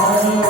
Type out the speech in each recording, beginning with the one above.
Joy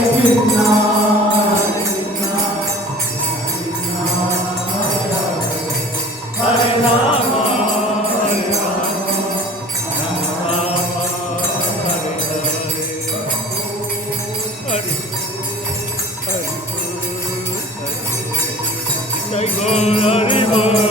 Hare Hare Hare